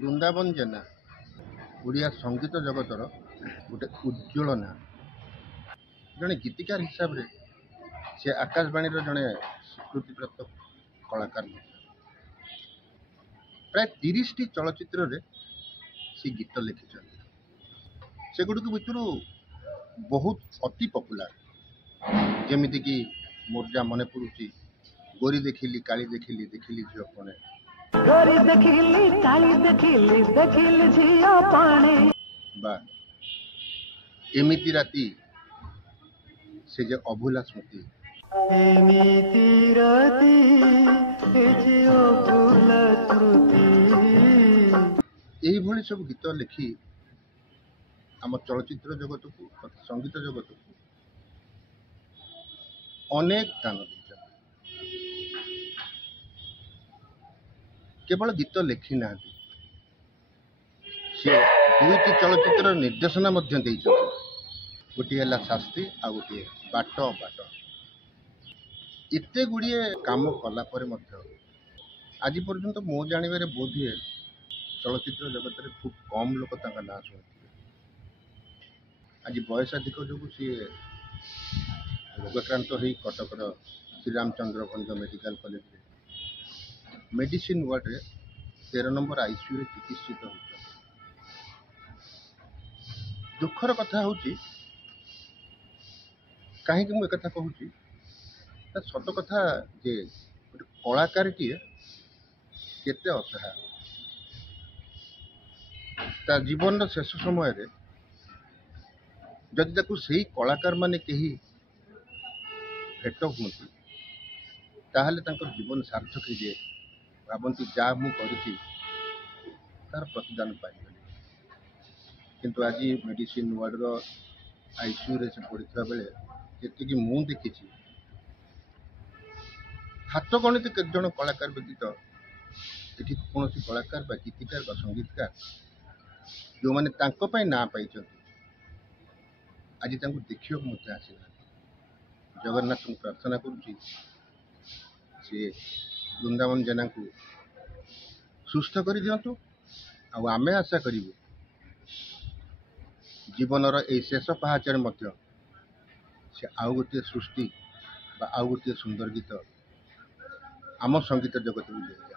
ବୃନ୍ଦାବନ ଜେନା ଓଡ଼ିଆ ସଙ୍ଗୀତ ଜଗତର ଗୋଟେ ଉଜ୍ଜଳ ନା। ଜଣେ ଗୀତିକାର ହିସାବରେ ସେ ଆକାଶବାଣୀର ଜଣେ ସ୍ୱୀକୃତିପ୍ରାପ୍ତ କଳାକାର। ପ୍ରାୟ 30ଟି ଚଳଚ୍ଚିତ୍ରରେ ସେ ଗୀତ ଲେଖିଛନ୍ତି। ସେଗୁଡ଼ିକ ଭିତରୁ ବହୁତ ଅତି ପପୁଲାର, ଯେମିତିକି ମୋର ଯାହା ମନେ ପଡ଼ୁଛି, ଗୋରି ଦେଖିଲି କାଳି ଦେଖିଲି ଦେଖିଲି ଝିଅ ପଣେ, गोरी देखिली काली देखिली देखिली झिया पानी, ବା ଏମିତି ରାତି ସେ ଯେ ଅଭୁଲା ସ୍ମୃତି। एमिति राती ए जे अभुला स्मृति। ଏହିଭଳି ସବୁ ଗୀତ ଲେଖି ଆମ ଚଳଚ୍ଚିତ୍ର ଜଗତକୁ ତଥା ସଙ୍ଗୀତ ଜଗତକୁ ଅନେକ ଦାନ ଦେଇଛନ୍ତି। କେବଳ ଗୀତ ଲେଖି ନାହାନ୍ତି, ସେ 2ଟି ଚଳଚ୍ଚିତ୍ରର ନିର୍ଦ୍ଦେଶନା ମଧ୍ୟ ଦେଇଛନ୍ତି। ଗୋଟିଏ ହେଲା ଶାସ୍ତି, ଆଉ ଗୋଟିଏ ବାଟ ବାଟ। ଏତେ ଗୁଡ଼ିଏ କାମ କଲା ପରେ ମଧ୍ୟ ଆଜି ପର୍ଯ୍ୟନ୍ତ ମୋ ଜାଣିବାରେ ବୋଧହୁଏ ଚଳଚ୍ଚିତ୍ର ଜଗତରେ ଖୁବ୍ କମ୍ ଲୋକ ତାଙ୍କ ନାଁ ଶୁଣିଥିବେ। ଆଜି ବୟସାଧିକ ଯୋଗୁଁ ସିଏ ରୋଗାକ୍ରାନ୍ତ ହୋଇ କଟକର ଶ୍ରୀରାମଚନ୍ଦ୍ର ଭଞ୍ଜ ମେଡ଼ିକାଲ କଲେଜରେ ମେଡ଼ିସିନ୍ ୱାର୍ଡ଼ରେ 13 ନମ୍ବର ICUରେ ଚିକିତ୍ସିତ ହେଉଛନ୍ତି। ଦୁଃଖର କଥା ହେଉଛି, କାହିଁକି ମୁଁ ଏକଥା କହୁଛି, ତା ସତ କଥା ଯେ ଗୋଟେ କଳାକାରଟିଏ କେତେ ଅସହାୟ। ତା ଜୀବନର ଶେଷ ସମୟରେ ଯଦି ତାକୁ ସେଇ କଳାକାରମାନେ କେହି ଭେଟ ହୁଅନ୍ତି, ତାହେଲେ ତାଙ୍କର ଜୀବନ ସାର୍ଥକ ହେଇଯାଏ। ଭାବନ୍ତି ଯାହା ମୁଁ କରିଛି ତାର ପ୍ରତିଦାନ ପାଇଗଲି। କିନ୍ତୁ ଆଜି ମେଡ଼ିସିନ୍ ୱାର୍ଡ଼ର ICUରେ ସେ ପଡ଼ିଥିବା ବେଳେ ଯେତିକି ମୁଁ ଦେଖିଛି, ହାତ ଗଣିତ କେତେଜଣ କଳାକାର ବ୍ୟତୀତ ଏଠି କୌଣସି କଳାକାର ବା ଗୀତିକାର ବା ସଙ୍ଗୀତକାର ଯେଉଁମାନେ ତାଙ୍କ ପାଇଁ ନାଁ ପାଇଛନ୍ତି, ଆଜି ତାଙ୍କୁ ଦେଖିବାକୁ ମଧ୍ୟ ଆସିନାହାନ୍ତି। ଜଗନ୍ନାଥଙ୍କୁ ପ୍ରାର୍ଥନା କରୁଛି ସେ ବୃନ୍ଦାବନ ଜେନାଙ୍କୁ ସୁସ୍ଥ କରିଦିଅନ୍ତୁ। ଆଉ ଆମେ ଆଶା କରିବୁ ଜୀବନର ଏହି ଶେଷ ପାହାଚରେ ମଧ୍ୟ ସେ ଆଉ ଗୋଟିଏ ସୃଷ୍ଟି ବା ଆଉ ଗୋଟିଏ ସୁନ୍ଦର ଗୀତ ଆମ ସଙ୍ଗୀତ ଜଗତକୁ ଦିଅନ୍ତୁ।